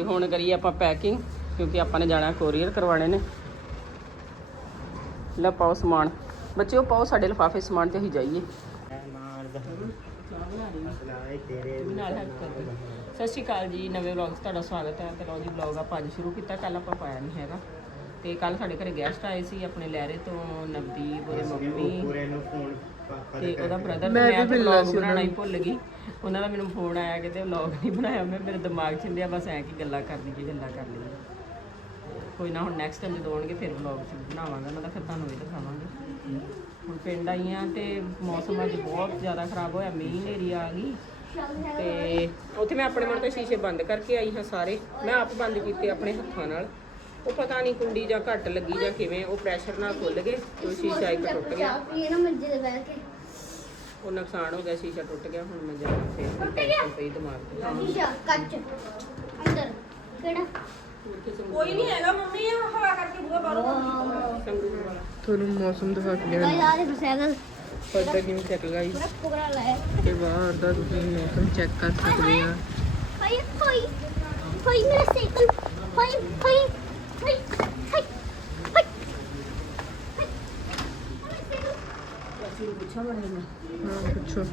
ਤੇ ਹੁਣ ਕਰੀਏ ਆਪਾਂ ਪੈਕਿੰਗ ਕਿਉਂਕਿ ਆਪਾਂ ਨੇ ਜਾਣਾ ਕੋਰੀਅਰ ਕਰਵਾਣੇ ਨੇ। ਲੈ ਪਾਓ ਸਮਾਨ। ਬੱਚਿਓ, ਪਾਓ ਸਾਡੇ ਲਿਫਾਫੇ, ਸਮਾਨ ਤੇ ਅਸੀਂ ਜਾਈਏ। ਸਤਿ ਸ਼੍ਰੀ ਅਕਾਲ ਜੀ, ਨਵੇਂ ਵਲੌਗ 'ਚ ਤੁਹਾਡਾ ਸਵਾਗਤ ਹੈ। ਤੇ ਲਓ ਜੀ ਵਲੌਗ ਆਪਾਂ ਅੱਜ ਸ਼ੁਰੂ ਕੀਤਾ ਕੱਲ ਆਪਾਂ ਪਾਇਆ ਨਹੀਂ ਹੈਗਾ। ਤੇ ਕੱਲ ਸਾਡੇ ਘਰੇ ਗੈਸਟ ਆਏ ਸੀ, ਆਪਣੇ ਲਹਿਰੇ ਤੋਂ ਨਵਦੀਪ, ਉਹਦੇ ਮੰਮੀ। ਪੂਰੇ ਨੂੰ ਫੋਨ ਤੇ ਉਹਦਾ ਬ੍ਰਦਰ ਮੈਂ ਵੀ ਵਲੌਗ ਬਣਾਉਣਾ ਹੀ ਭੁੱਲ ਗਈ। ਉਹਨਾਂ ਦਾ ਮੈਨੂੰ ਫੋਨ ਆਇਆ ਕਿਤੇ ਵਲੌਗ ਨਹੀਂ ਬਣਾਇਆ। ਮੈਂ ਮੇਰੇ ਦਿਮਾਗ 'ਚ ਹੁੰਦਿਆ ਬਸ ਐ ਕਿ ਗੱਲਾਂ ਕਰਦੀ ਕਿ ਗੱਲਾਂ ਕਰ ਲਈਏ। ਕੋਈ ਨਾ ਹੁਣ ਨੈਕਸਟ ਟਾਈਮ ਜਦੋਂ ਆਉਣਗੇ ਫਿਰ ਵਲੌਗ ਚ ਬਣਾਵਾਂਗਾ। ਉਹਨਾਂ ਦਾ ਫਿਰ ਤੁਹਾਨੂੰ ਵੀ ਦਿਖਾਵਾਂਗੇ। ਹੁਣ ਪਿੰਡ ਆਈ ਆ ਤੇ ਮੌਸਮ ਅੱਜ ਬਹੁਤ ਜ਼ਿਆਦਾ ਖਰਾਬ ਹੋਇਆ। ਮੀਂਹ ਹਨੇਰੀ ਆ ਗਈ। ਤੇ ਉੱਥੇ ਮੈਂ ਆਪਣੇ ਮਨ ਤੋਂ ਸ਼ੀਸ਼ੇ ਬੰਦ ਕਰਕੇ ਆਈ ਹਾਂ ਸਾਰੇ। ਮੈਂ ਆਪ ਬੰਦ ਕੀਤੇ ਆਪਣੇ ਹੱਥਾਂ ਨਾਲ। ਉਹ ਪਤਾ ਨਹੀਂ ਕੁੰਡੀ ਜਾਂ ਘੱਟ ਲੱਗੀ ਜਾਂ ਕਿਵੇਂ ਉਹ ਪ੍ਰੈਸ਼ਰ ਨਾਲ ਖੁੱਲ ਗਏ ਤੇ ਉਹ ਸ਼ੀਸ਼ਾ ਇੱਕ ਟੁੱਟ ਗਿਆ। ਪੀਏ ਨਾ ਮੰਜੇ ਤੇ ਬਹਿ ਕੇ। ਉਹ ਨੁਕਸਾਨ ਹੋ ਗਿਆ ਸ਼ੀਸ਼ਾ ਟੁੱਟ ਗਿਆ ਹੁਣ ਮੈਂ ਜਰਾ ਫੇਰ ਟੈਨਸ਼ਨ ਪਈ ਦਿਮਾਗ ਤੇ। ਸ਼ੀਸ਼ਾ ਕੱਚ। ਅੰਦਰ। ਕਿਹੜਾ? ਕੋਈ ਨਹੀਂ ਹੈਗਾ ਮੰਮੀ ਹਵਾ ਕਰਕੇ ਬੂਹਾ ਬਾਹਰੋਂ ਤੁਹਾਨੂੰ ਮੌਸਮ ਦਿਖਾ ਕੇ ਲਿਆ ਗਾਇਸ ਆ ਦੇ ਸਾਈਕਲ। ਪਤਾ ਕਿਵੇਂ ਚੱਕ ਗਾਈ ਪੂਰਾ ਲਾਇਆ। ਤੇ ਬਾਹਰ ਦਾ ਤੁਸੀਂ ਮੌਸਮ ਚੈੱਕ ਕਰ ਸਕਦੇ ਆ। ਹਾਈ ਹਾਈ ਹਾਈ ਮੇਰਾ ਸਾਈਕਲ। ਹਾਈ ਹਾਈ ਹਾਂ ਪੁੱਛੋ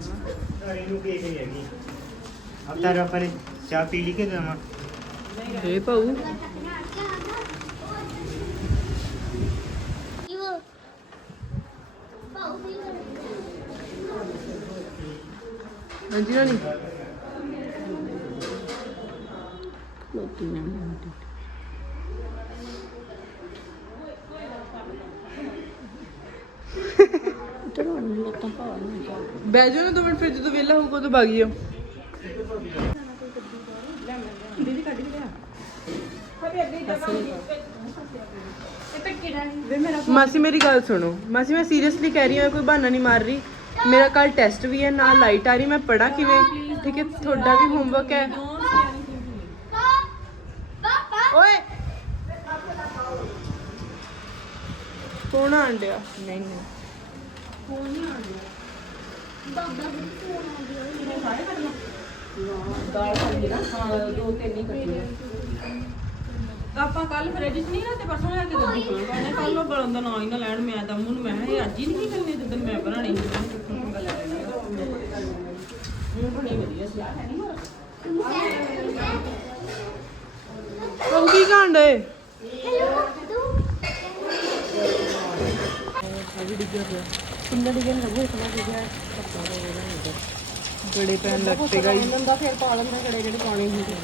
ਇਹਨੂੰ ਕੀ ਕਹੀ ਹੈਗੀ ਅਬ ਤਾਰਾ ਪਰ ਚਾਹ ਪੀ ਲਈ ਕੇ ਦਮਾ ਇਹ ਪਾਉ ਹਾਂਜੀ ਰਾਣੀ ਲੋਟੀ ਨਾ ਤੇਰਾ ਨੂੰ ਲੱਤਾਂ ਪਾ ਨਾ ਜਾ ਬਹਿ ਜਾਓ ਨਾ ਦੋ ਮਿੰਟ, ਫਿਰ ਜਦੋਂ ਵਿਹਲਾ ਹੋਊਗਾ ਉਦੋਂ ਭਾਗੀ ਜਾਓ। ਮਾਸੀ, ਮੇਰੀ ਗੱਲ ਸੁਣੋ। ਮਾਸੀ, ਮੈਂ ਸੀਰੀਅਸਲੀ ਕਹਿ ਰਹੀ ਹਾਂ, ਕੋਈ ਬਹਾਨਾ ਨਹੀਂ ਮਾਰ ਰਹੀ। ਮੇਰਾ ਕੱਲ ਟੈਸਟ ਵੀ ਹੈ, ਨਾਲ ਲਾਈਟ ਆ ਰਹੀ, ਮੈਂ ਪੜਾ ਕਿਵੇਂ? ਠੀਕ ਹੈ, ਤੁਹਾਡਾ ਵੀ ਹੋਮਵਰਕ ਹੈ। ਓਏ! ਕੌਣ ਆਂਡਿਆ ਨਹੀਂ ਨਹੀਂ। ਬਾਬਾ ਵੀ ਫੋਨ ਆ ਗਿਆ ਦਾਲ ਖਾਲੀ ਨਾ ਹਾਂ ਦੋ ਤਿੰਨ ਹੀ ਕੱਟੀਆਂ ਆਪਾਂ ਕੱਲ ਫ੍ਰਿਜ 'ਚ ਨਹੀਂ ਨਾ ਤੇ ਪਰਸੋਂ ਲੈ ਕੇ ਦਿੱਤੀ ਕਹਿੰਦੇ ਕੱਲ ਉਹ ਗਲਨ ਦਾ ਨਾਂ ਹੀ ਨਾ ਲੈਣ ਮੈਂ ਦਮੂ ਨੂੰ ਮੈਂ ਇਹ ਅੱਜ ਹੀ ਨਹੀਂ ਕਰਨੀ ਜਦੋਂ ਮੈਂ ਬਣਾਣੀ ਸੀ ਮੈਂ ਕਿੱਥੋਂ ਪੰਗਾ ਲੈ ਲੈਣਾ ਇਹ ਬਣੀ ਵਧੀਆ ਸੀ ਉਹ ਕੀ ਕਾਂਡੇ ਹੈਲੋ ਤੂੰ ਕਿੰਨਾ ਡਿਜ਼ਾਈਨ ਲੱਗੂ ਇਤਨਾ ਡਿਜ਼ਾਈਨ ਬੜੇ ਪੈਨ ਲੱਗਤੇ ਗਾਈ ਬੰਦਾ ਫਿਰ ਪਾ ਲੈਂਦਾ ਜਿਹੜੇ ਜਿਹੜੇ ਪਾਉਣੇ ਹੁੰਦੇ।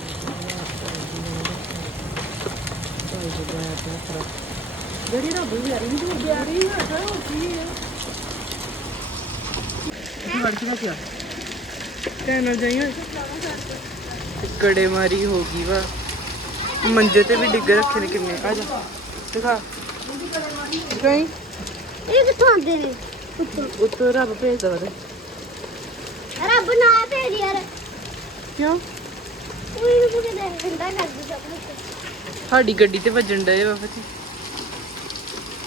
ਜਿਹੜੀ ਰੱਬ ਵੀ ਆ ਰਹੀ ਨਹੀਂ ਤੇ ਆ ਰਹੀ ਹੈ ਤਾਂ ਕੀ ਹੈ। ਮਰਜ਼ੀ ਕਿਆ ਟੈਨ ਨਾਲ ਜਾਈਆਂ। ਗੜੇ ਮਾਰੀ ਹੋ ਗਈ ਵਾ। ਮੰਜੇ ਤੇ ਵੀ ਡਿੱਗ ਰੱਖੇ ਨੇ ਕਿੰਨੇ। ਆ ਜਾ ਦਿਖਾ। ਇਹ ਕਿੱਥੋਂ ਆਉਂਦੇ ਨੇ? ਉੱਤੋਂ ਉੱਤੋਂ ਰੱਬ ਭੇਜਦਾ ਵਾ ਤੇ। ਰੱਬ ਨਾ ਭੇਜ ਯਾਰ। ਕਿਉਂ? ਉਹੀ ਨੂੰ ਕਿਤੇ ਠੰਡਾ ਕਰ ਦੇ ਸਭ ਕੁਝ ਸਾਡੀ ਗੱਡੀ ਤੇ ਵੱਜਣ ਡਏ ਬਾਬਾ ਜੀ।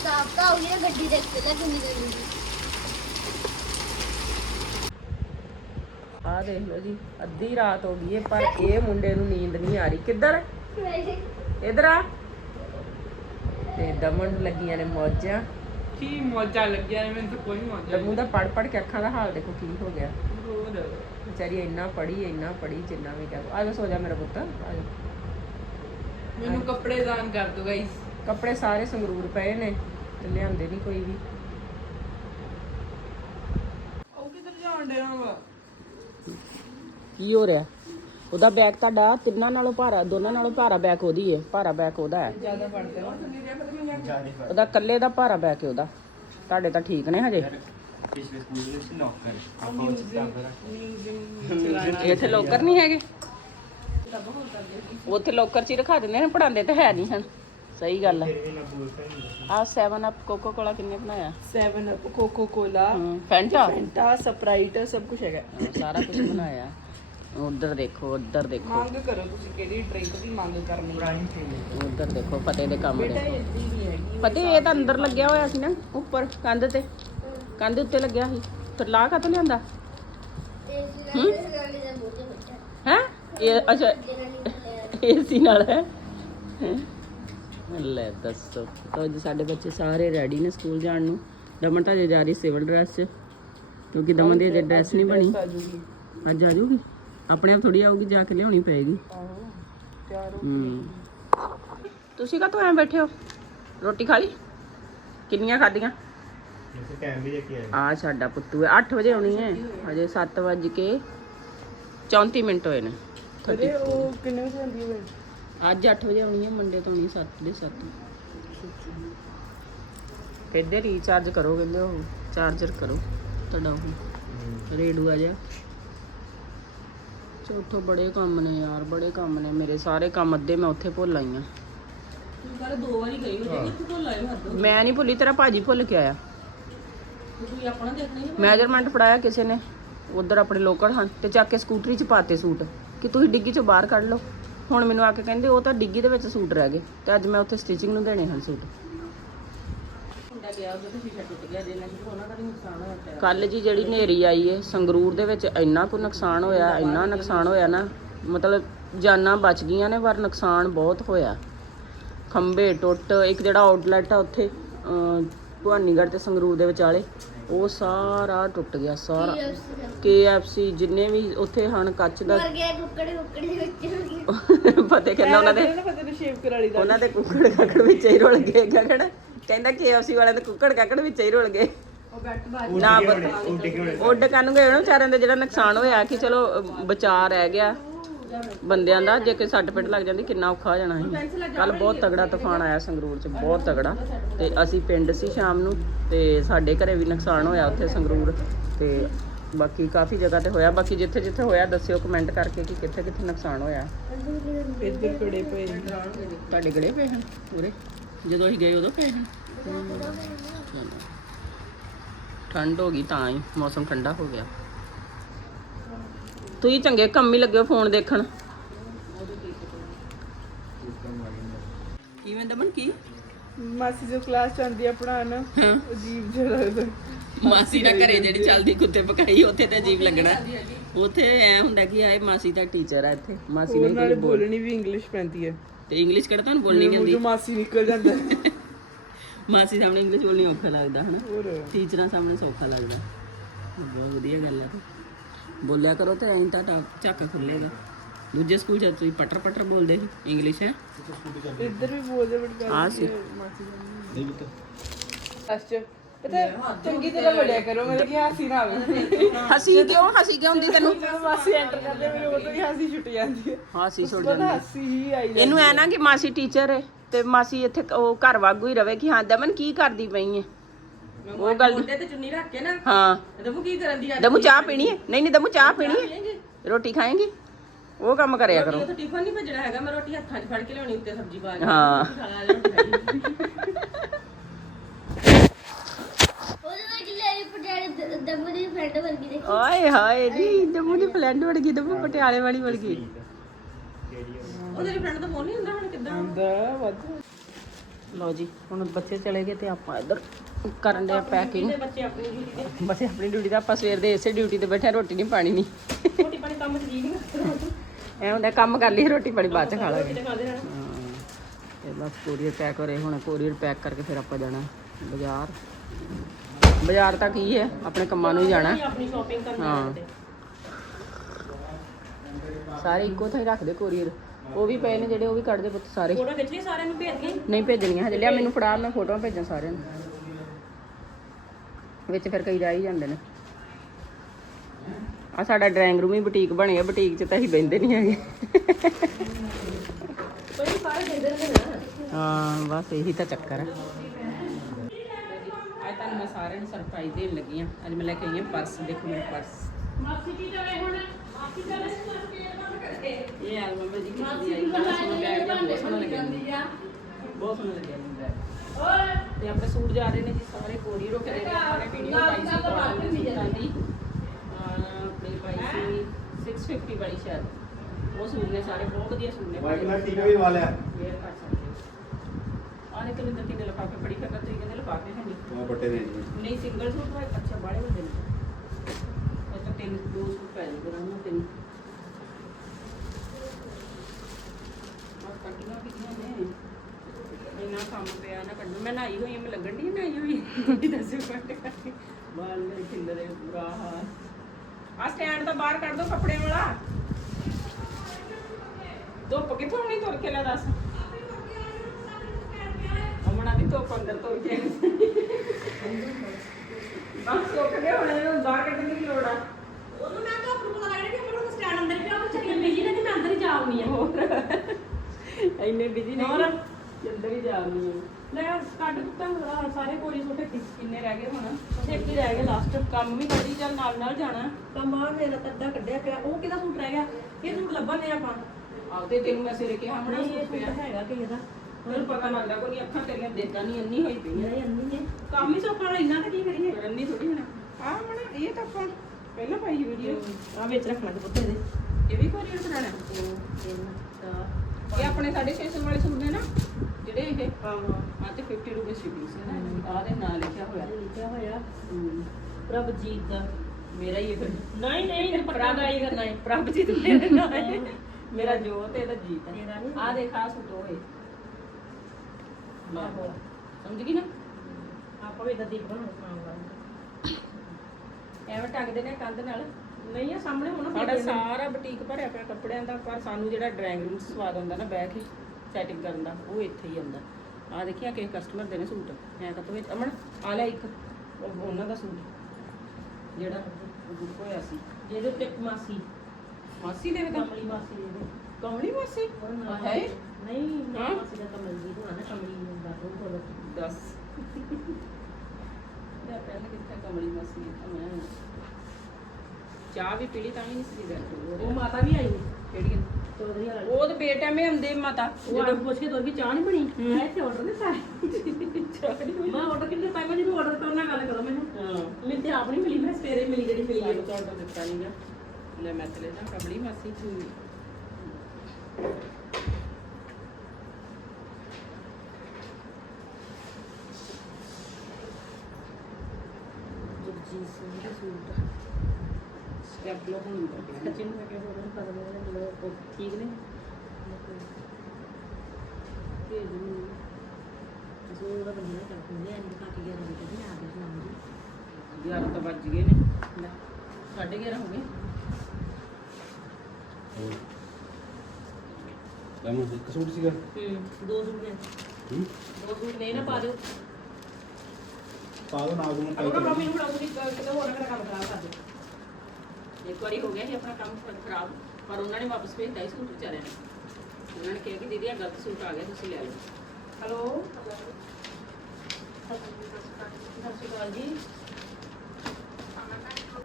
ਸਾਫ਼ ਤਾਂ ਹੋ ਗਿਆ ਗੱਡੀ ਦੇਖ ਕੇ ਤਾਂ ਕਿੰਨੀ ਗਈ ਆ ਦੇਖ ਲਓ ਜੀ ਅੱਧੀ ਰਾਤ ਹੋ ਗਈ ਹੈ ਪਰ ਇਹ ਮੁੰਡੇ ਨੂੰ ਨੀਂਦ ਨਹੀਂ ਆ ਰਹੀ। ਕਿੱਧਰ? ਇਧਰ ਆ। ਤੇ ਦਮਨ ਨੂੰ ਲੱਗੀਆਂ ਨੇ ਮੌਜਾਂ। ਕੀ ਮੌਜਾ ਲੱਗਿਆ ਮੈਨੂੰ ਤਾਂ ਕੋਈ ਮੌਜਾ ਦਮੂ ਦਾ ਪੜ ਪੜ ਕੇ ਅੱਖਾਂ ਦਾ ਹਾਲ ਦੇਖੋ ਕੀ ਹੋ ਗਿਆ। ਹੋਰ। ਵਿਚਾਰੀ ਇੰਨਾ ਪੜੀ ਇੰਨਾ ਪੜੀ ਜਿੰਨਾ ਵੀ ਕਰ ਆ ਜਾ ਸੋ ਜਾ ਮੇਰਾ ਪੁੱਤ ਆ ਜਾ। ਮੈਨੂੰ ਕੱਪੜੇ ਦਾਨ ਕਰ ਦੋ ਗਾਈਸ ਕੱਪੜੇ ਸਾਰੇ ਸੰਗਰੂਰ ਪਏ ਨੇ ਤੇ ਲਿਆਂਦੇ ਨਹੀਂ ਕੋਈ ਵੀ। ਉਹ ਕਿੱਧਰ ਜਾਣ ਡਿਆ ਵਾ? ਕੀ ਹੋ ਰਿਹਾ? ਉਹਦਾ ਬੈਗ ਤੁਹਾਡਾ ਤਿੰਨਾਂ ਨਾਲੋਂ ਭਾਰਾ ਦੋਨਾਂ ਨਾਲੋਂ ਭਾਰਾ ਬੈਗ ਉਹਦੀ ਹੈ ਭਾਰਾ ਬੈਗ ਉਹਦਾ ਹੈ। ਜ਼ਿਆਦਾ ਪੜਦੇ ਨਾ ਸੁਣੀ ਰਿਹਾ ਪਤਾ ਨਹੀਂ ਉਹਦਾ ਇਕੱਲੇ ਦਾ ਭਾਰਾ ਬੈਗ ਹੈ ਉਹਦਾ। ਤੁਹਾਡੇ ਤਾਂ ਠੀਕ ਨੇ ਹਜੇ। ਪਿਛਲੇ ਸਕੂਲ ਵਿੱਚ ਨੌਕ ਕਰ ਆਪਾਂ ਉਸ ਦਾ ਇੱਥੇ ਲੋਕਰ ਨਹੀਂ ਹੈਗੇ। ਉੱਥੇ ਲੋਕਰ 'ਚ ਹੀ ਰਖਾ ਦਿੰਦੇ ਨੇ ਪੜਾਉਂਦੇ ਤਾਂ ਹੈ ਨਹੀਂ ਹਨ। ਸਹੀ ਗੱਲ ਹੈ। ਆ 7 ਅਪ ਕੋਕੋ ਕੋਲਾ ਕਿੰਨੇ ਬਣਾਇਆ? 7 up Coca Cola Fanta Fanta Sprite ਸਭ ਕੁਝ ਹੈਗਾ। ਸਾਰਾ ਕੁਝ ਬਣਾਇਆ। ਉਧਰ ਦੇਖੋ ਉਧਰ ਦੇਖੋ। ਮੰਗ ਕਰੋ ਤੁਸੀਂ ਕਿਹੜੀ ਡਰਿੰਕ ਦੀ ਮੰਗ ਕਰਨੀ ਹੈ। ਉਧਰ ਦੇਖੋ ਫਤਿਹ ਦੇ ਕੰਮ ਬੇਟਾ ਇੱਦੀ ਨਹੀਂ ਹੈਗੀ ਫਤਿਹ ਇਹ ਤਾਂ ਅੰਦਰ ਲੱਗਿਆ ਹੋਇਆ ਸੀ ਨਾ ਉੱਪਰ ਕੰਧ ਤੇ। ਕੰਧ ਉੱਤੇ ਲੱਗਿਆ ਸੀ। ਫਿਰ ਲਾ ਕਾ ਲਿਆਂਦਾ? ਤੇ ਸਿਰਾਲੀ ਦਾ ਮੋਢੇ ਬੱਚਾ ਹੈ? ਇਹ ਅੱਛਾ। ਏਸੀ ਨਾਲ ਹੈ। ਲੈ ਦੱਸੋ। ਤਾਂ ਅੱਜ ਸਾਡੇ ਬੱਚੇ ਸਾਰੇ ਰੈਡੀ ਨੇ ਸਕੂਲ ਜਾਣ ਨੂੰ। ਦਮਨ ਤਾਂ ਜੇ ਜਾ ਰਹੀ ਸਿਵਲ ਡਰੈਸ 'ਚ ਕਿਉਂਕਿ ਦਮਨ ਦੀ ਅਜੇ ਡਰੈਸ ਨਹੀਂ ਬਣੀ। ਅੱਜ ਆ ਜਾਊਗੀ ਆਪਣੇ ਆਪ ਥੋੜੀ ਆਊਗੀ ਜਾ ਕੇ ਲਿਆਉਣੀ ਪਏਗੀ। ਆਹੋ ਤਿਆਰ ਹੋ। ਹੂੰ ਤੁਸੀਂ ਕਾ ਐਂ ਬੈਠੇ ਹੋ? ਰੋਟੀ ਖਾ ਲਈ? ਕਿੰਨੀਆਂ ਖਾਧੀਆਂ? ਇਸੇ ਟਾਈਮ ਵੀ ਦੇਖੀ ਆਏ ਆ ਸਾਡਾ ਪੁੱਤੂ ਹੈ 8 ਵਜੇ ਆਉਣੀ ਹੈ। ਹਜੇ 7 ਵਜ ਕੇ 34 ਮਿੰਟ ਹੋਏ ਨੇ। ਅਰੇ ਉਹ ਕਿੰਨੇ ਵਜੇ ਆਉਂਦੀ ਹੈ? ਭੈਣ? ਅੱਜ 8 ਵਜੇ ਆਉਣੀ ਹੈ ਮੰਡੇ ਤੋਂ ਆਉਣੀ 7 ਦੇ 7 ਕਹਿੰਦੇ ਰੀਚਾਰਜ ਕਰੋ ਕਹਿੰਦੇ ਉਹ ਚਾਰਜਰ ਕਰੋ। ਤੁਹਾਡਾ ਉਹ ਰੇਡੂ ਆ ਜਾ ਚੌਥੋਂ ਬੜੇ ਕੰਮ ਨੇ ਯਾਰ ਬੜੇ ਕੰਮ ਨੇ ਮੇਰੇ ਸਾਰੇ ਕੰਮ ਅੱਧੇ ਮੈਂ ਉੱਥੇ ਭੁੱਲ ਆਈ ਆ। ਦੋ ਵਾਰੀ ਗਈ ਹੋ ਭੁੱਲ ਆਏ ਮੈਂ ਨਹੀਂ ਭੁੱਲੀ ਤੇਰਾ ਭਾਜੀ ਭੁੱਲ ਕੇ ਆਇਆ। ਤੁਸੀਂ ਆਪਣਾ ਦੇਖਣਾ ਮੈਜਰਮੈਂਟ ਫੜਾਇਆ ਕਿਸੇ ਨੇ ਉਧਰ ਆਪਣੇ ਲੋਕਲ ਹਨ ਤੇ ਚੱਕ ਕੇ ਸਕੂਟਰੀ 'ਚ ਪਾਤੇ ਸੂਟ ਕਿ ਤੁਸੀਂ ਡਿੱਗੀ 'ਚੋਂ ਬਾਹਰ ਕੱਢ ਲਓ। ਹੁਣ ਮੈਨੂੰ ਆ ਕੇ ਕਹਿੰਦੇ ਉਹ ਤਾਂ ਡਿੱਗੀ ਦੇ ਵਿੱਚ ਸੂਟ ਰਹਿ ਗਏ ਤੇ ਅੱਜ ਮੈਂ ਉੱਥੇ ਸਟਿਚਿੰਗ ਨੂੰ ਦੇਣੇ ਹਨ ਸੂਟ। ਕੱਲ ਜੀ ਜਿਹੜੀ ਨੇਰੀ ਆਈ ਏ ਸੰਗਰੂਰ ਦੇ ਵਿੱਚ ਇੰਨਾ ਕੁ ਨੁਕਸਾਨ ਹੋਇਆ ਇੰਨਾ ਨੁਕਸਾਨ ਹੋਇਆ ਨਾ ਮਤਲਬ ਜਾਨਾਂ ਬਚ ਗਈਆਂ ਨੇ ਪਰ ਨੁਕਸਾਨ ਬਹੁਤ ਹੋਇਆ। ਖੰਭੇ ਟੁੱਟ ਇੱਕ ਜਿਹੜਾ ਆਊਟਲੈਟ ਆ ਉੱਥੇ ਅਹ, ਭਵਾਨੀਗੜ੍ਹ ਤੇ ਸੰਗਰੂਰ ਦੇ ਵਿਚਾਲੇ ਉਹ ਸਾਰਾ ਟੁੱਟ ਗਿਆ ਸਾਰਾ। KFC ਜਿੰਨੇ ਵੀ ਉੱਥੇ ਹਨ ਕੱਚ ਦਾ ਮਰ ਗਿਆ ਕੁੱਕੜ ਕੁੱਕੜ ਵਿੱਚ ਫਤਿਹ ਕਹਿੰਦਾ ਉਹਨਾਂ ਦੇ ਨਾ ਫਤਿਹ ਨੇ ਸ਼ੇਵ ਕਰਾ ਲਈ ਦਾ। ਉਹਨਾਂ ਦੇ ਕੁੱਕੜ ਕਾਕੜ ਵਿੱਚ ਹੀ ਰੁਲ ਗਏ ਗਗਨ ਕਹਿੰਦਾ KFC ਵਾਲਿਆਂ ਦੇ ਕੁੱਕੜ ਕਾਕੜ ਵਿੱਚ ਹੀ ਰੁਲ ਗਏ। ਨਾ ਉੱਡ ਕੰਨ ਗਏ ਨਾ ਵਿਚਾਰਿਆਂ ਦੇ ਜਿਹੜਾ ਨੁਕਸਾਨ ਹੋਇਆ ਕਿ ਚਲੋ ਬਚਾਅ ਰਹਿ ਗਿਆ ਬੰਦਿਆਂ ਦਾ ਜੇ ਕੋਈ ਸੱਟ ਪਿੱਟ ਲੱਗ ਜਾਂਦੀ ਕਿੰਨਾ ਔਖਾ ਹੋ ਜਾਣਾ ਸੀ। ਕੱਲ ਬਹੁਤ ਤਗੜਾ ਤੂਫਾਨ ਆਇਆ ਸੰਗਰੂਰ 'ਚ ਬਹੁਤ ਤਗੜਾ। ਤੇ ਅਸੀਂ ਪਿੰਡ ਸੀ ਸ਼ਾਮ ਨੂੰ ਤੇ ਸਾਡੇ ਘਰੇ ਵੀ ਨੁਕਸਾਨ ਹੋਇਆ ਉੱਥੇ ਸੰਗਰੂਰ। ਤੇ ਬਾਕੀ ਕਾਫੀ ਜਗ੍ਹਾ ਤੇ ਹੋਇਆ। ਬਾਕੀ ਜਿੱਥੇ ਜਿੱਥੇ ਹੋਇਆ ਦੱਸਿਓ ਕਮੈਂਟ ਕਰਕੇ ਕਿ ਕਿੱਥੇ ਕਿੱਥੇ ਨੁਕਸਾਨ ਹੋਇਆ। ਇੱਧਰ ਪੜੇ ਪਏ ਨੇ। ਤੁਹਾਡੇ ਗੜੇ ਪਏ ਹਨ ਪੂਰੇ? ਜਦੋਂ ਅਸੀਂ ਗਏ ਉਦੋਂ ਪਏ ਚਲੋ। ਠੰਡ ਹੋ ਗਈ ਤਾਂ ਹੀ ਮੌਸਮ ਠੰਡਾ ਹੋ ਗਿਆ। ਤੁਸੀਂ ਚੰਗੇ ਕੰਮ ਹੀ ਲੱਗੇ ਫੋਨ ਦੇਖਣ। ਕਿਵੇਂ ਦਮਨ ਕੀ? ਮਾਸੀ ਜੋ ਕਲਾਸ ਚ ਆਉਂਦੀ ਆ ਪੜਾਉਣ ਅਜੀਬ ਜਿਹਾ ਲੱਗਦਾ। ਮਾਸੀ ਦਾ ਘਰੇ ਜਿਹੜੀ ਚੱਲਦੀ ਕੁੱਤੇ ਪਕਾਈ ਉੱਥੇ ਤੇ ਅਜੀਬ ਲੱਗਣਾ। ਉੱਥੇ ਐ ਹੁੰਦਾ ਕਿ ਆਏ ਮਾਸੀ ਦਾ ਟੀਚਰ ਆ ਇੱਥੇ। ਮਾਸੀ ਨੇ ਬੋਲਣੀ ਵੀ ਇੰਗਲਿਸ਼ ਪੈਂਦੀ ਹੈ ਤੇ ਇੰਗਲਿਸ਼ ਕਿਹੜਾ ਤੁਹਾਨੂੰ ਬੋਲਣੀ ਨਹੀਂ ਆਉਂਦੀ ਮਾਸੀ ਨਿਕਲ ਜਾਂਦਾ। ਮਾਸੀ ਸਾਹਮਣੇ ਇੰਗਲਿਸ਼ ਬੋਲਣੀ ਔਖਾ ਲੱਗਦਾ ਹਨਾ? ਟੀਚਰਾਂ ਸਾਹਮਣੇ ਸੌਖਾ ਲੱਗਦਾ। ਬਹੁਤ ਵਧੀਆ ਗੱਲ ਹੈ ਬੋਲਿਆ ਕਰੋ ਤੇ ਐਂ ਤਾਂ ਝੱਕ ਖੁੱਲੇਗਾ ਦੂਜੇ ਸਕੂਲ ਚ ਤੁਸੀਂ ਪਟਰ ਪਟਰ ਬੋਲਦੇ ਸੀ ਇੰਗਲਿਸ਼ ਹੈ? ਇੱਧਰ ਵੀ ਬੋਲਦੇ ਬਟ ਆ ਸੀ। ਮਾਸੀ ਕਲਾਸ ਚ ਪਤਾ ਚੰਗੀ ਤਰ੍ਹਾਂ ਬੜਿਆ ਕਰੋ ਮੇਰੇ ਕੀ ਹਾਸੀ ਨਾ ਆਵੇ। ਹਸੀ ਕਿਉਂ ਹਸੀ ਕਿਉਂ ਹੁੰਦੀ ਤੈਨੂੰ? ਜਦੋਂ ਮਾਸੀ ਐਂਟਰ ਕਰਦੇ ਮੇਰੇ ਉਦੋਂ ਹੀ ਹਾਸੀ ਛੁੱਟ ਜਾਂਦੀ ਹੈ। ਹਾਸੀ ਛੁੱਟ ਪਤਾ ਜਾਂਦੀ ਹਾਸੀ ਹੀ ਆਈ ਜਾਂਦੀ ਇਹਨੂੰ ਐ ਨਾ ਕਿ ਮਾਸੀ ਟੀਚਰ ਹੈ ਤੇ ਮਾਸੀ ਇੱਥੇ ਉਹ ਘਰ ਵਾਂਗੂ ਹੀ ਰਵੇ ਕਿ ਹਾਂ ਦਮਨ ਕੀ ਕਰਦੀ ਪਈ ਹੈ ਉਹ ਗੱਲ ਤੇ ਚੁੰਨੀ ਰੱਖ ਕੇ ਨਾ ਹਾਂ। ਦਮੂ ਕੀ ਕਰਨ ਦੀ ਦਮੂ ਚਾਹ ਪੀਣੀ ਹੈ ਨਹੀਂ ਨਹੀਂ ਦਮੂ ਚਾਹ ਪੀਣੀ ਹੈ ਰੋਟੀ ਖਾਏਂਗੀ? ਉਹ ਕੰਮ ਕਰਿਆ ਕਰੋ। ਟਿਫਨ ਨਹੀਂ ਭੇਜਣਾ ਹੈਗਾ ਮੈਂ ਰੋਟੀ ਹੱਥਾਂ 'ਚ ਫੜ ਕੇ ਲਿਆਉਣੀ ਉੱਤੇ ਸਬਜ਼ੀ ਪਾ ਕੇ। ਹਾਂ ਖਾਣਾ ਰੋਟੀ ਖਾਣੀ। ਉਹਦੇ ਨਾਲ ਗਿੱਲੇ ਪਟਿਆਲੇ ਦਬੂ ਦੀ ਫਰੈਂਡ ਵਰਗੀ ਦੇਖੀ। ਓਏ ਹਾਏ ਜੀ ਦਮੂ ਦੀ ਫਲੈਂਡ ਵੜ ਗਈ ਦਮੂ ਪਟਿਆਲੇ ਵਾਲੀ ਵੜ ਗਈ। ਉਹਦੇ ਫਰੈਂਡ ਦਾ ਫੋਨ ਨਹੀਂ ਹੁੰਦਾ ਹੁਣ ਕਿੱਦਾਂ? ਹੁੰਦਾ ਵੱਧ। ਲਓ ਜੀ ਹੁਣ ਬੱਚੇ ਚਲੇ ਗਏ ਤੇ ਆਪਾਂ ਇੱਧਰ ਕਰਨ ਦੇ ਪੈਕਿੰਗ। ਬੱਚੇ ਆਪਣੀ ਡਿਊਟੀ ਤੇ। ਬਸ ਆਪਣੀ ਡਿਊਟੀ ਦਾ ਆਪਾਂ ਸਵੇਰ ਦੇ ਇਸੇ ਡਿਊਟੀ ਤੇ ਬੈਠੇ ਰੋਟੀ ਨਹੀਂ ਪਾਣੀ ਨਹੀਂ। ਰੋਟੀ ਪਾਣੀ ਕੰਮ 'ਚ ਜੀ ਨਹੀਂ ਐ ਹੁੰਦਾ ਕੰਮ ਕਰ ਲਈ ਰੋਟੀ ਪਾਣੀ ਬਾਅਦ ਚ ਖਾ ਲਾਂਗੇ। ਤੇ ਬਸ ਕੋਰੀਅਰ ਪੈਕ ਹੋ ਰਹੇ ਹੁਣ ਕੋਰੀਅਰ ਪੈਕ ਕਰਕੇ ਫਿਰ ਆਪਾਂ ਜਾਣਾ ਬਾਜ਼ਾਰ। ਬਾਜ਼ਾਰ ਤਾਂ ਕੀ ਹੈ? ਆਪਣੇ ਕੰਮਾਂ ਨੂੰ ਹੀ ਜਾਣਾ। ਆਪਣੀ ਸ਼ਾਪਿੰਗ ਕਰਨ ਹਾਂ। ਸਾਰੇ ਇੱਕੋ ਥਾਂ ਹੀ ਰੱਖਦੇ ਕੋਰੀਅਰ ਉਹ ਵੀ ਪਏ ਨੇ ਜਿਹੜੇ ਉਹ ਵੀ ਕੱਢ ਦੇ ਪੁੱਤ ਸਾਰੇ। ਫੋਟੋ ਖਿੱਚ ਲਈ ਸਾਰਿਆਂ ਨੂੰ ਭੇਜ ਕੇ? ਨਹੀਂ ਭੇਜਣੀਆਂ ਹਜੇ। ਲਿਆ ਮੈਨੂੰ ਫੜਾ ਮੈਂ ਫੋਟੋਆਂ ਭੇਜਾਂ ਸਾਰਿਆਂ ਨੂੰ। ਵਿੱਚ ਫਿਰ ਕਈ ਰਹਿ ਹੀ ਜਾਂਦੇ ਨੇ। ਆ ਸਾਡਾ ਡਰਾਇੰਗ ਰੂਮ ਹੀ ਬੁਟੀਕ ਬਣਿਆ ਬੁਟੀਕ 'ਚ ਤਾਂ ਅਸੀਂ ਬੈੰਦੇ ਨਹੀਂ ਹੈਗੇ। ਹਾਂ ਬਸ ਇਹੀ ਤਾਂ ਚੱਕਰ ਹੈ ਮੈਂ ਸਾਰਿਆਂ ਨੂੰ ਸਰਪ੍ਰਾਈਜ਼ ਦੇਣ ਲੱਗੀ ਆ ਅੱਜ ਮੈਂ ਲੈ ਕੇ ਆਈ ਹਾਂ ਪਰਸ ਦੇਖੋ ਮੇਰਾ ਪਰਸ ਇਹ ਐਲਬਮ ਦੀ ਕਿਸੇ ਦੀ ਆਈ ਬੜਾ ਸੋਹਣਾ ਬੈਗ ਜਿਹਾ ਬਹੁਤ ਸੋਹਣਾ ਲੱਗਿਆ ਮੈਨੂੰ। ਬਹੁਤ ਸੋਹਣਾ ਲੱਗਿਆ ਮੈਨੂੰ ਬੈਗ ਤੇ ਆਪਣੇ ਸੂਟ ਜਾ ਰਹੇ ਨੇ ਜੀ ਸਾਰੇ ਕੋਰੀਅਰ ਹੋ ਕੇ ਰਹੇ ਨੇ। ਆਪਣੇ ਵੀਡੀਓ ਪਾਈ ਸੀ ਕਾਟਨ ਦੇ ਸੂਟਾਂ ਦੀ। ਅਹ ਆਪਣੀ ਪਾਈ ਸੀ 650 ਵਾਲੀ ਸ਼ਾਇਦ ਉਹ ਸੂਟ ਨੇ ਸਾਰੇ ਬਹੁਤ ਵਧੀਆ ਸੂਟ ਨੇ। ਵਾਈਟ ਕਲਰ ਟੀਕਾ ਵੀ ਵਾਲਿਆ ਵੇਅਰ ਕਰ ਸਕਦੇ ਹੋ। ਤੋਂ ਇੰਦਰ ਤਿੰਨ ਲਫਾਫੇ ਬੜੀ ਖਤਰ ਤੁਸੀਂ ਕਹਿੰਦੇ ਲਫਾਫੇ ਹੈ ਨਹੀਂ ਉਹ ਬੱਟੇ ਨੇ ਜੀ। ਨਹੀਂ ਸਿੰਗਲ ਸੂਟ ਹੋਏ? ਅੱਛਾ ਬਾੜੇ ਹੁੰਦੇ ਨੇ। ਤਾਂ ਤਿੰਨ ਦੋ ਸੂਟ ਪੈ ਜਾਂਦੇ ਨੇ ਨਾ ਤਿੰਨ। ਕੱਟੀਆਂ ਕਿਤੀਆਂ ਨੇ। ਇੰਨਾ ਕੰਮ ਪਿਆ ਨਾ ਕੱਢਣ। ਮੈਂ ਨਹਾਈ ਹੋਈ ਹਾਂ, ਮੈਂ ਲੱਗਣ ਨਹੀਂ ਨਹਾਈ ਹੋਈ? ਦੱਸੋ ਕੱਟ ਕੱਟ ਬਾਲ ਮੇਰੇ ਖਿੰਦਰੇ ਬੁਰਾ ਹਾਲ। ਆ ਸਟੈਂਡ ਤੋਂ ਬਾਹਰ ਕੱਢ ਦੋ ਕੱਪੜੇ ਵਾਲਾ। ਧੁੱਪ ਕਿੱਥੋਂ ਨਹੀਂ ਤੁਰ ਕੇ ਲੈ ਦੱਸ। ਧੁੱਪ ਅੰਦਰ ਤੁਰ ਕੇ ਬਸ ਸੁੱਕ ਗਏ ਹੁਣ ਇਹਨੂੰ ਬਾਹਰ ਕੱਢਣ ਦੀ ਕੀ ਲੋੜ ਆ। ਉਹਨੂੰ ਮੈਂ ਤਾਂ ਆਪਨੂੰ ਪਤਾ ਲੱਗਣਾ ਕਿ ਮੈਨੂੰ ਸਟੈਂਡ ਅੰਦਰ ਪਿਆ ਉਹ ਚੱਲੀ ਮੇਜੀ ਨੇ ਤੇ ਮੈਂ ਅੰਦਰ ਹੀ ਜਾ ਆਉਣੀ ਆ ਹੋਰ। ਇੰਨੇ ਬਿਜ਼ੀ ਨਹੀਂ। ਹੋਰ? ਅੰਦਰ ਹੀ ਜਾਣੀ ਹੈ। ਲੈ ਕੱਢ ਦਿੱਤਾ ਮੇਰਾ ਸਾਰੇ ਕੋਲੀ ਛੋਟੇ ਕਿੰਨੇ ਰਹਿ ਗਏ ਹੁਣ? ਹੀ ਰਹਿ ਗਿਆ ਲਾਸਟ ਕੰਮ ਵੀ ਕਰੀ ਚੱਲ ਨਾਲ ਨਾਲ ਜਾਣਾ। ਕੰਮ ਆ ਮੇਰਾ ਤਾਂ ਅੱਧਾ ਕੱਢਿਆ ਪਿਆ। ਉਹ ਕਿਹਦਾ ਸੂਟ ਰਹਿ ਗਿਆ? ਇਹ ਸੂਟ ਲੱਭਣੇ ਆਪਾਂ? ਆਹ ਤੇ ਤੈਨੂੰ ਮੈਂ ਸਿਰੇ ਕਿਹਾ ਇਹ ਸੂਟ ਪਿਆ। ਹੈਗਾ ਕਿਸੇ ਦਾ। ਮੈਨੂੰ ਪਤਾ ਲੱਗਦਾ ਕੋਈ ਨਹੀਂ ਅੱਖਾਂ ਤੇਰੀਆਂ ਦੇਖਾਂ ਨਹੀਂ ਅੰਨੀ ਹੋਈ ਪਈ ਹੈ ਕੰਮ ਹੀ ਸੌਖਾ ਵਾਲਾ ਇੰਨਾ ਤੇ ਕੀ ਕਰੀਏ? ਅੰਨੀ ਥੋੜੀ ਹੋਣਾ। ਆਹ ਮਣਾ ਇਹ ਤਾਂ ਆਪਾਂ ਪਹਿਲਾਂ ਪਾਈ ਵੀਡੀਓ ਆ ਵਿੱਚ ਰੱਖਣਾ ਤੇ ਪੁੱਤੇ ਦੇ। ਇਹ ਵੀ ਕੋਰੀਅਰ ਕਰਾਣਾ ਇਹ ਆਪਣੇ 650 ਵਾਲੇ ਸੂਟ ਨੇ ਨਾ ਜਿਹੜੇ ਇਹ ਆ ਤੇ 50 ਰੁਪਏ ਸ਼ਿਪਿੰਗ ਸੀ ਨਾ ਆਹ ਦੇ ਨਾਂ ਲਿਖਿਆ ਹੋਇਆ। ਲਿਖਿਆ ਹੋਇਆ। ਹਮ, ਪ੍ਰਭਜੀਤ ਦਾ। ਮੇਰਾ ਹੀ ਹੈ ਫਿਰ। ਨਹੀਂ ਨਹੀਂ ਪੱਕਾ ਦਾ ਹੀ ਕਰਨਾ ਹੈ। ਪ੍ਰਭਜੀਤ ਮੇਰੇ ਨਾਲ ਹੈ। ਮੇਰਾ ਜੋਤ ਇਹਦਾ ਜੀਤ ਤੇਰਾ ਹੈ ਨੀ? ਆ ਦੇਖਾ ਸੂਟ ਹੋਏ ਆਹੋ। ਸਮਝ ਗਈ ਨਾ? ਆਪਾਂ ਵੀ ਇਦਾਂ ਦੇਖ ਬਣਾਉਣਾ ਐਵੇਂ ਟੰਗਦੇ ਨੇ ਕੰਧ ਨਾਲ। ਨਹੀਂ ਆ ਸਾਹਮਣੇ ਹੋਣਾ ਸਾਡਾ ਸਾਰਾ ਬੁਟੀਕ ਭਰਿਆ ਪਿਆ ਕੱਪੜਿਆਂ ਦਾ ਪਰ ਸਾਨੂੰ ਜਿਹੜਾ ਡਰਾਇੰਗ ਰੂਮ 'ਚ ਸਵਾਦ ਆਉਂਦਾ ਨਾ ਬਹਿ ਕੇ ਸੈਟਿੰਗ ਕਰਨ ਦਾ ਉਹ ਇੱਥੇ ਹੀ ਆਉਂਦਾ। ਆ ਦੇਖਿਆ ਕਿਸੇ ਕਸਟਮਰ ਦੇ ਨੇ ਸੂਟ। ਐ ਕੱਪ ਵਿੱਚ ਅਮਨ ਆ ਲੈ ਇੱਕ ਉਹ ਉਹਨਾਂ ਦਾ ਸੂਟ। ਜਿਹੜਾ ਬੁੱਕ ਹੋਇਆ ਸੀ। ਜਿਹਦੇ ਉੱਤੇ ਮਾਸੀ। ਮਾਸੀ ਦੇ ਤਾਂ। ਕਮਲੀ ਮਾਸੀ ਦੇ ਦੇ। ਕਮਲੀ ਮਾਸੀ? ਹੈ। ਨਹੀਂ ਹਾਂ? ਨਹੀਂ ਮਾਸੀ ਦਾ ਕਮਲਜੀਤ ਹੋਣਾ ਨਾ ਕਮਲੀ ਦਾ ਉਹ ਕੋਲ ਦੱਸ। ਯਾ ਪਹਿਲਾਂ ਕਿੱਥੇ ਕਮਲੀ ਮਾਸੀ? ਮੈਂ ਚਾਹ ਵੀ ਪੀਲੀ ਤਾਂ ਵੀ ਨਹੀਂ ਸੀ ਉਹ ਮਾਤਾ ਵੀ ਆਈ। ਕਿਹੜੀ ਚੌਧਰੀ ਵਾਲਾ ਉਹ ਤਾਂ ਬੇਟਾ ਮੇ ਹੁੰਦੇ ਮਾਤਾ। ਉਹ ਆਪ ਪੁੱਛ ਕੇ ਵੀ ਚਾਹ ਨਹੀਂ ਬਣੀ? ਮੈਂ ਇੱਥੇ ਆਰਡਰ ਦਿੱਤਾ। ਮੈਂ ਆਰਡਰ ਕਿੰਨੇ ਪਾਈ ਮੈਂ ਜਿਹਨੂੰ ਆਰਡਰ ਕਰਨਾ ਗੱਲ ਕਰੋ ਮੈਨੂੰ। ਹਾਂ। ਮੈਨੂੰ ਤੇ ਆਪ ਨਹੀਂ ਮਿਲੀ ਮੈਂ ਸਵੇਰੇ ਮਿਲੀ ਜਿਹੜੀ ਮਿਲੀ ਹੈ ਸਾਨੂੰ ਤਾਂ order ਦਿੱਤਾ ਨਹੀਂਗਾ ਲੈ ਮੈਂ ਚਲੇ ਜਾ ਕਮਲੀ ਮਾਸੀ ਜਗਜੀਤ ਸਿੰਘ ਦਾ ਸੂਟ ਸਟੈਪ ਲੋ ਹੁਣ ਕਰ ਸੱਚੀ ਨੂੰ ਮੈਂ ਕਿਹਾ ਉਹਨਾਂ ਨੂੰ ਪਤਾ ਨਹੀਂ ਲੋਕ ਉਹ ਠੀਕ ਨੇ। ਭੇਜ ਦੂੰ ਅਸੋ ਉਹਦਾ ਬੰਦਾ ਕਰ ਦਿੰਦੇ ਆ ਨਹੀਂ ਕਾਕੀ ਗਿਆ ਰਵੀ ਕਹਿੰਦੀ ਆ ਕੇ ਸੁਣਾਉਂ ਜੀ 11 ਤਾਂ ਵੱਜ ਗਏ ਨੇ। ਲੈ 11:30 ਹੋ ਗਏ। ਲੈਮਨ ਇੱਕ ਸੂਟ ਸੀਗਾ। ਹੂੰ ਦੋ ਸੂਟ ਨੇ। ਹੂੰ? ਦੋ ਸੂਟ ਨੇ ਨਾ ਪਾ ਦਿਓ। ਪਾ ਦੋ ਨਾਲ ਨੂੰ ਆਪਣਾ ਕੰਮ ਹੀ ਬਣਾਉਂਗੀ ਕਿਤੇ ਹੋਰ ਨਾ ਕੰਮ ਖਰਾਬ ਕਰ ਦਿਓ। ਇੱਕ ਵਾਰੀ ਹੋ ਗਿਆ ਸੀ ਆਪਣਾ ਕੰਮ ਖ- ਖਰਾਬ ਪਰ ਉਹਨਾਂ ਨੇ ਵਾਪਸ ਭੇਜਤਾ ਸੀ ਸੂਟ ਵਿਚਾਰਿਆਂ ਨੇ। ਉਹਨਾਂ ਨੇ ਕਿਹਾ ਕਿ ਦੀਦੀ ਆ ਗਲਤ ਸੂਟ ਆ ਗਿਆ ਤੁਸੀਂ ਲੈ ਲਓ। ਹੈਲੋ? ਸਤਿ ਸ਼੍ਰੀ ਅਕਾਲ ਜੀ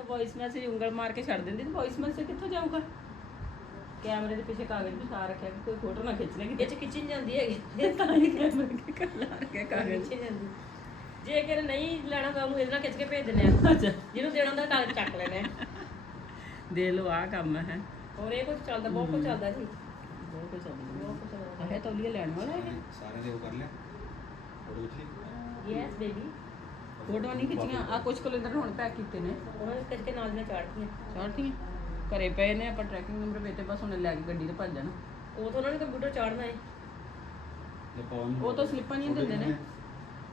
ਵੌਇਸ ਮੈਸੇਜ ਉਂਗਲ ਮਾਰ ਕੇ ਛੱਡ ਦਿੰਦੀ ਤੇ ਵੌਇਸ ਮੈਸੇਜ ਕਿੱਥੋਂ ਜਾਊਗਾ? ਕੈਮਰੇ ਦੇ ਪਿੱਛੇ ਕਾਗਜ਼ ਵੀ ਸਾਰ ਰੱਖਿਆ ਕਿ ਕੋਈ ਫੋਟੋ ਨਾ ਖਿੱਚ ਲੈ ਕਿ ਚ ਕਿਚਨ ਜਾਂਦੀ ਹੈਗੀ। ਇਹ ਤਾਂ ਹੀ ਕੈਮਰੇ ਦੇ ਕਰ ਲਾ ਰੱਖਿਆ ਕਾਗਜ਼। ਕਿਚਨ ਜਾਂਦੀ। ਜੇ ਕਿਤੇ ਨਹੀਂ ਲੈਣਾ ਤਾਂ ਉਹਨੂੰ ਇਹਦੇ ਨਾਲ ਖਿੱਚ ਕੇ ਭੇਜ ਦਿੰਦੇ ਆ। ਅੱਛਾ। ਜਿਹਨੂੰ ਦੇਣਾ ਹੁੰਦਾ ਕਾਗਜ਼ ਚੱਕ ਲੈਣੇ ਆ। ਦੇ ਲੋ ਆ ਕੰਮ ਹੈ। ਹੋਰ ਇਹ ਕੁਝ ਚੱਲਦਾ ਬਹੁਤ ਕੁਝ ਚੱਲਦਾ ਜੀ ਬਹੁਤ ਕੁਝ ਚੱਲਦਾ ਬਹੁਤ ਕੁਝ ਚੱਲਦਾ। ਹੈ ਤੌਲੀਆ ਲੈਣ ਵਾਲਾ ਹੈ ਸਾਰੇ ਦੇ ਉਹ ਕਰ ਲਿਆ। ਫੋਟੋ ਖਿੱਚ? ਲਈ ਯੈਸ ਬੇਬੀ ਫੋਟੋ ਨਹੀਂ ਖਿੱਚੀਆਂ। ਆ ਕੁਝ ਕੈਲੰਡਰ ਹੁਣ ਪੈਕ ਕੀਤੇ ਨੇ। ਉਹਨਾਂ ਨੇ ਨਾਲ ਦੀਆਂ ਚਾੜਤੀਆਂ। ਚਾੜਤੀਆਂ? ਘਰੇ ਪਏ ਨੇ ਆਪਾਂ ਟਰੈਕਿੰਗ ਨੰਬਰ ਵੇਤੇ ਬਸ ਹੁਣ ਲੈ ਕੇ ਗੱਡੀ ਤੇ ਭੱਜ ਜਾਣਾ। ਉਹ ਤਾਂ ਉਹਨਾਂ ਨੇ ਕੰਪਿਊਟਰ ਚਾੜਨਾ ਹੈ ਉਹ ਤਾਂ ਸਲਿੱਪਾਂ ਨਹੀਂ ਦਿੰਦੇ ਨੇ।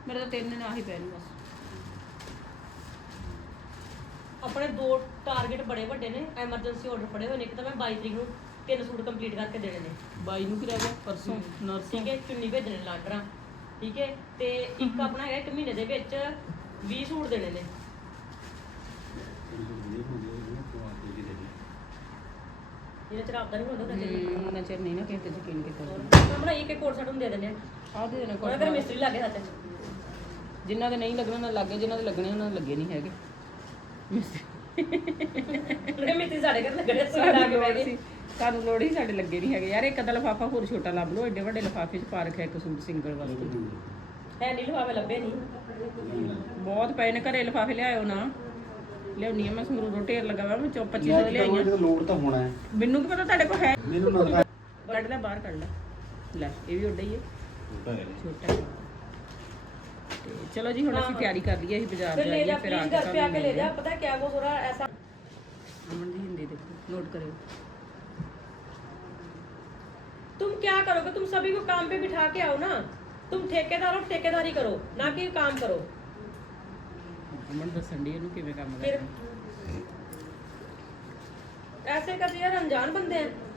ਮੇਰੇ ਤਾਂ ਤਿੰਨ ਨੇ ਆਹੀ ਨੇ ਬਸ। ਆਪਣੇ ਦੋ ਟਾਰਗੇਟ ਬੜੇ ਵੱਡੇ ਨੇ ਐਮਰਜੈਂਸੀ ਆਰਡਰ ਫੜੇ ਹੋਏ ਨੇ ਇੱਕ ਤਾਂ ਮੈਂ 22 ਤਰੀਕ ਨੂੰ ਤਿੰਨ ਸੂਟ ਕੰਪਲੀਟ ਕਰਕੇ ਦੇਣੇ ਨੇ। ਬਾਈ ਨੂੰ ਕੀ ਰਹਿ ਗਿਆ? ਪਰਸੋਂ ਨਰਸਿੰਗ ਠੀਕ ਹੈ ਚੁੰਨੀ ਭੇਜਣੇ ਲਾਂਡਰਾਂ ਠੀਕ ਹੈ ਤੇ ਇੱਕ ਆਪਣਾ ਹੈਗਾ ਇੱਕ ਮਹੀਨੇ ਦੇ ਵਿੱਚ 20 ਸੂਟ ਦੇਣੇ ਨੇ। ਜਿਹਦੇ ਚ ਰੱਬ ਦਾ ਨਹੀਂ ਹੁੰਦਾ ਚਿਰ ਉਹਨਾਂ ਚਿਰ ਨਹੀਂ ਨਾ ਕਿਸੇ ਤੇ ਯਕੀਨ ਕੀਤਾ ਆਪਣਾ ਇੱਕ ਇੱਕ ਕੋਟ ਸੈਟ ਨੂੰ ਦੇ ਦਿੰਦੇ ਆ। ਆ ਦੇ ਦੇਣਾ ਉਹਨਾਂ ਮਿਸਤਰੀ ਲੱਗੇ ਜਿਨ੍ਹਾਂ ਦੇ ਨਹੀਂ ਲੱਗਣਾ ਉਹਨਾਂ ਲੱਗੇ ਜਿਨ੍ਹਾਂ ਦੇ ਲੱਗਣੇ ਉਹਨਾਂ ਦੇ ਲੱਗੇ ਨਹੀਂ ਹੈਗੇ। ਉਹਨੇ ਮਿਸਤਰੀ ਸਾਡੇ ਘਰ ਲੱਗਣੇ ਸੂਟ ਲਾ ਕੇ ਬਹਿ ਗਏ। ਸਾਨੂੰ ਲੋੜ ਹੀ ਸਾਡੇ ਲੱਗੇ ਨਹੀਂ ਹੈਗੇ। ਯਾਰ ਇੱਕ ਅੱਧਾ ਲਫਾਫਾ ਹੋਰ ਛੋਟਾ ਲੱਭ ਲਓ ਐਡੇ ਵੱਡੇ ਲਫਾਫੇ 'ਚ ਪਾ ਰੱਖਿਆ ਇੱਕ ਸੂਟ ਸਿੰਗਲ ਵਾਸਤੇ। ਹੈ ਨੀ ਲਿਫਾਫੇ ਲੱਭੇ ਨਹੀਂ। ਬਹੁਤ ਪਏ ਨੇ ਘਰੇ ਲਫਾਫੇ ਲਿਆਇਓ ਨਾ। ਲਿਆਉਣੀ ਆ ਮੈਂ ਸੰਗਰੂਰੋਂ ਢੇਰ ਲੱਗਾ ਵਾ ਮੈਂ ਚੋ 25 ਦੇ ਲਿਆਈਆਂ ਲੋਡ ਤਾਂ ਹੋਣਾ ਹੈ। ਮੈਨੂੰ ਕੀ ਪਤਾ ਤੁਹਾਡੇ ਕੋਲ ਹੈ। ਮੈਨੂੰ ਨਾ ਕੱਢ ਲੈ ਬਾਹਰ ਕੱਢ ਲੈ। ਲੈ ਇਹ ਵੀ ਉੱਡਾ ਹੀ ਹੈ। ਛੋਟਾ ਹੈ। ਚਲੋ ਜੀ ਹੁਣ ਅਸੀਂ ਤਿਆਰੀ ਕਰ ਲਈਏ ਅਸੀਂ ਬਾਜ਼ਾਰ ਫਿਰ ਲੈ ਜਾ ਜਾਈਏ ਫਿਰ ਆ ਪਲੀਜ਼ ਕੇ ਘਰ पे आके ले जा ਤੁਹਾਨੂੰ पता है क्या वो थोड़ा ऐसा ਅਮਨ ਦੀ ਹਿੰਦੀ ਦੇਖੋ ਨੋਟ ਕਰਿਓ तुम क्या करोगे तुम सभी को काम पे बिठा के आओ ना तुम ठेकेदार हो ठेकेदारी करो ना कि काम करो ਅਮਨ ਦੱਸਣ ਦੀ ਇਹਨੂੰ ਕਿਵੇਂ ਕੰਮ फिर ਕਰਨਾ ऐसे करते यार अनजान बंदे हैं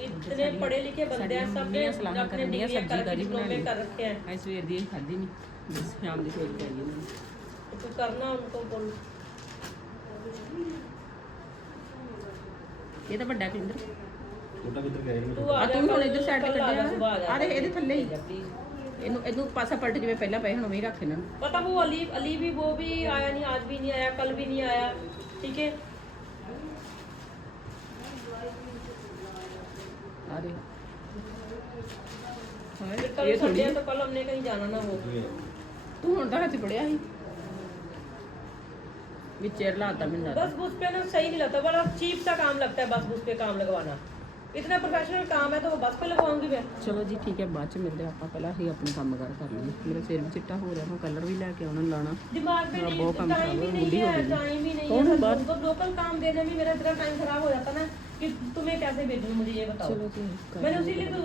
ਇਤਨੇ ਪੜੇ ਲਿਖੇ ਬੰਦੇ ਆ ਸਭ ਨੇ ਸਲਾਹਾਂ ਕਰਨ ਦੀਆਂ ਸਬਜ਼ੀ ਦਾਰੀ ਬਣਾਉਣੀ ਕਰ ਰੱਖਿਆ। ਹੈ ਅੱਜ ਸਵੇਰ ਦੀ ਖਾਦੀ ਨਹੀਂ ਬਸ ਸ਼ਾਮ ਦੀ ਸੋਚ ਕੇ ਆਈ ਹਾਂ। ਤੂੰ ਕਰਨਾ ਉਹਨਾਂ ਕੋਲ ਇਹ ਤਾਂ ਵੱਡਾ ਕਿੰਦਰ। ਛੋਟਾ ਕਿੱਧਰ ਗਿਆ ਇਹਨੂੰ ਤੂੰ ਆ ਤੂੰ ਹੁਣ ਇੱਧਰ ਸਾਈਡ ਤੇ ਕੱਢਿਆ ਆ ਦੇ ਇਹਦੇ ਥੱਲੇ ਹੀ। ਇਹਨੂੰ ਇਹਨੂੰ ਪਾਸਾ ਪਲਟ ਜਿਵੇਂ ਪਹਿਲਾਂ ਪਏ ਹੁਣ ਉਵੇਂ ਹੀ ਰੱਖ ਇਹਨਾਂ ਨੂੰ ਪਤਾ ਉਹ ਅਲੀ ਅਲੀ ਵੀ ਉਹ ਵੀ ਆਇਆ ਨਹੀਂ ਅੱਜ ਵੀ ਨਹੀਂ ਆਇਆ ਕੱਲ ਵੀ ਨਹੀਂ ਆਇਆ। ਠੀਕ ਹੈ? ਆ ਦੇ फिर ਹਾਏ कल ਇਹ संडे ਥੋੜੀ है तो कल हमने कहीं जाना ना वो ਤੂੰ ਹੁਣ ਤਾਂ ਹੱਥ ਪੜਿਆ ਸੀ ਵਿੱਚ ਚੇਰ ਲਾਤਾ ਮੈਨੂੰ ਲੱਗਦਾ बस बुस पे ना सही नहीं लगता बड़ा चीप सा काम लगता है बस बुस पे काम लगवाना इतना प्रोफेशनल काम है तो वो बस पे लगवाऊंगी मैं ਚਲੋ ਜੀ ਠੀਕ ਹੈ ਬਾਅਦ ਚ ਮਿਲਦੇ ਹਾਂ ਆਪਾਂ ਪਹਿਲਾਂ ਅਸੀਂ ਆਪਣੇ ਕੰਮ ਕਾਰ ਕਰ ਲਈਏ ਮੇਰਾ ਸਿਰ ਵੀ ਚਿੱਟਾ ਹੋ ਰਿਹਾ ਮੈਂ ਕਲਰ ਵੀ ਲੈ ਕੇ ਆਉਣਾ ਲਾਣਾ दिमाग में हाँ, नहीं बहुत काम टाइम खराब ही है, नहीं बुढ़ी हो है गई। टाइम ही नहीं कौन है है बात? तो लोकल काम देने में मेरा इतना टाइम खराब हो जाता ना कि तुम्हें कैसे भेजूँ मुझे ये बताओ चलो मैंने उसी लिए तो